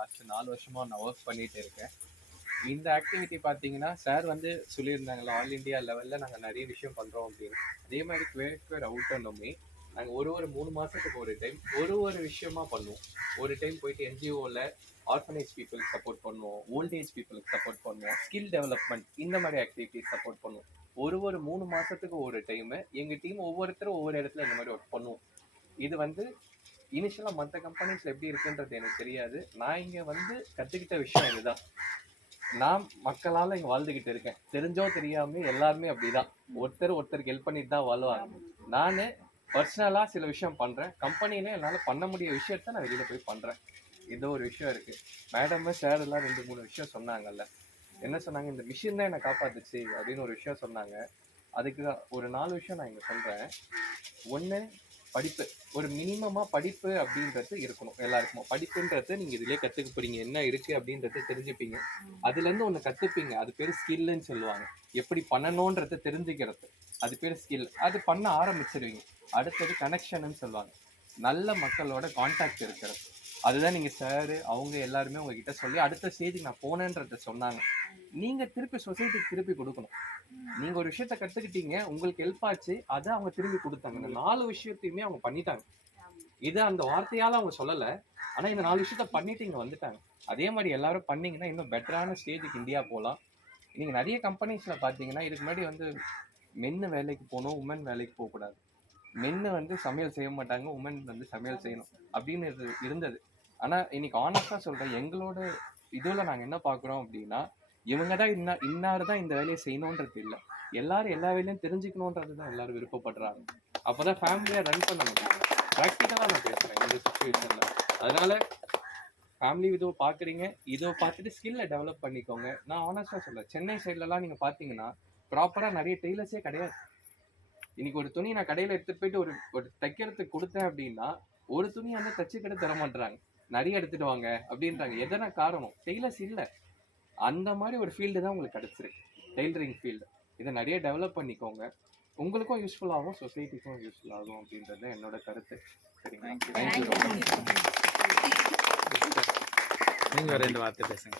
Last 4 வருஷமா நான் work பண்ணிட்டு இருக்கேன். இந்த ஆக்டிவிட்டி பார்த்தீங்கன்னா, சார் வந்து சொல்லியிருந்தாங்கல்ல, ஆல் இண்டியா லெவல்ல நாங்க நெறைய விஷயம் பண்றோம் அப்படின்னு. அதே மாரி குவேர் அவுட்டர்னுமே நாங்க ஒரு 3 மாசத்துக்கு ஒரு டைம் ஒரு விஷயமா பண்ணுவோம். ஒரு டைம் போயிட்டு என்ஜிஓல ஆர்ஃபனேஜ் பீப்பிள்க்கு சப்போர்ட் பண்ணுவோம். ஓல்ட் ஏஜ் பீப்பிள்க்கு சப்போர்ட் பண்ணுவோம். ஸ்கில் டெவலப்மெண்ட் இந்த மாரி ஆக்டிவிட்டீஸ் சப்போர்ட் பண்ணுவோம். ஒரு 3 மாசத்துக்கு ஒரு டைமு எங்க டீம் ஒவ்வொருத்தரும் ஒவ்வொரு இடத்துல இந்த மாரி ஒர்க் பண்ணுவோம். இது வந்து இனிஷியலா மத்த கம்பெனிஸ்ல எப்படி இருக்குன்றது எனக்கு தெரியாது. நான் இங்க வந்து கத்துக்கிட்ட விஷயம் இதுதான். நான் மக்களால இங்க வாழ்ந்துகிட்டு இருக்கேன். தெரிஞ்சோ தெரியாம எல்லாருமே அப்படிதான். ஒருத்தருக்கு ஹெல்ப் பண்ணிட்டு தான் வாழ்வாங்க. நானு பர்சனலா சில விஷயம் பண்றேன். கம்பெனில என்னால பண்ண முடிய விஷயத்த நான் வெளியில போய் பண்றேன். இது ஒரு விஷயம் இருக்கு. மேடம், சார் எல்லாம் 2, 3 விஷயம் சொன்னாங்கல்ல. என்ன சொன்னாங்க? இந்த மிஷின் தான் என்ன காப்பாத்துச்சு அப்படின்னு ஒரு விஷயம் சொன்னாங்க. அதுக்கு ஒரு 4 விஷயம் நான் இங்க சொல்றேன். 1, படிப்பு. ஒரு மினிமமா படிப்பு அப்படின்றது இருக்கணும் எல்லாருக்குமே. படிப்புன்றது நீங்க இதுலயே கத்துக்க போறீங்க. என்ன இருக்கு அப்படின்றத தெரிஞ்சுப்பீங்க. அதுல இருந்து ஒண்ணு கத்துப்பீங்க. அது பேரு ஸ்கில்லுன்னு சொல்லுவாங்க. எப்படி பண்ணணும்ன்றத தெரிஞ்சுக்கிறது. அது பேரு ஸ்கில். அது பண்ண ஆரம்பிச்சிருவீங்க. அடுத்தது கனெக்ஷன்னு சொல்லுவாங்க. நல்ல மக்களோட கான்டாக்ட் இருக்கிறது. அதுதான் நீங்க சார் அவங்க எல்லாருமே உங்ககிட்ட சொல்லி அடுத்த ஸ்டேஜுக்கு நான் போனேன்றத சொன்னாங்க. நீங்க திருப்பி சொசைட்டிக்கு திருப்பி கொடுக்கணும். நீங்க ஒரு விஷயத்த கத்துக்கிட்டீங்க, உங்களுக்கு ஹெல்ப் ஆச்சு, அதை அவங்க திரும்பி கொடுத்தாங்க. இந்த 4 விஷயத்தையுமே அவங்க பண்ணிட்டாங்க. இது அந்த வார்த்தையால அவங்க சொல்லல. ஆனா இந்த 4 விஷயத்த பண்ணிட்டு இங்க வந்துட்டாங்க. அதே மாதிரி எல்லாரும் பண்ணீங்கன்னா இன்னும் பெட்டரான ஸ்டேஜுக்கு இந்தியா போலாம். நீங்க நிறைய கம்பெனிஸ்ல பாத்தீங்கன்னா இதுக்கு முன்னாடி வந்து மென்னு வேலைக்கு போகணும், உமன் வேலைக்கு போகக்கூடாது. மென்னு வந்து சமையல் செய்ய மாட்டாங்க, உமன் வந்து சமையல் செய்யணும் அப்படின்னு இருந்தது. ஆனா இன்னைக்கு ஆனஸ்டா சொல்றேன், எங்களோட இதுல நாங்க என்ன பாக்குறோம் அப்படின்னா, இவங்க தான் இன்னாரு தான் இந்த வேலையை செய்யணும்ன்றது இல்லை. எல்லாரும் எல்லா வேலையும் தெரிஞ்சுக்கணுன்றது தான் எல்லாரும் விருப்பப்படுறாங்க. அப்பதான் ஃபேமிலியா ரன் பண்ண முடியும். ப்ராக்டிக்கலா நான் பேசுறேன் இந்த சுச்சுவேஷன்ல. அதனால ஃபேமிலி இதோ பாக்குறீங்க, இதோ பார்த்துட்டு ஸ்கில்ல டெவலப் பண்ணிக்கோங்க. நான் ஆனஸ்டா சொல்றேன், சென்னை சைட்லலாம் நீங்க பாத்தீங்கன்னா ப்ராப்பரா நிறைய டெய்லர்ஸே கிடையாது. இன்னைக்கு ஒரு துணி நான் கடையில எடுத்துட்டு போயிட்டு ஒரு தைக்கிறதுக்கு கொடுத்தேன் அப்படின்னா, ஒரு துணி வந்து தச்சு கடை தர மாட்டாங்க. நிறைய எடுத்துட்டு வாங்க அப்படின்றாங்க. எதனா காரணம்? டெய்லர்ஸ் இல்ல. அந்த மாதிரி ஒரு ஃபீல்டு தான் உங்களுக்கு கிடைச்சிருக்கு, டெய்லரிங் ஃபீல்டு. இதை நிறைய டெவலப் பண்ணிக்கோங்க. உங்களுக்கும் யூஸ்ஃபுல் ஆகும், சொசைட்டிக்கும் யூஸ்ஃபுல் ஆகும் அப்படின்றது என்னோட கருத்து. சரிங்களா? தேங்க்யூ. நீங்க 2 வார்த்தை பேசுங்க.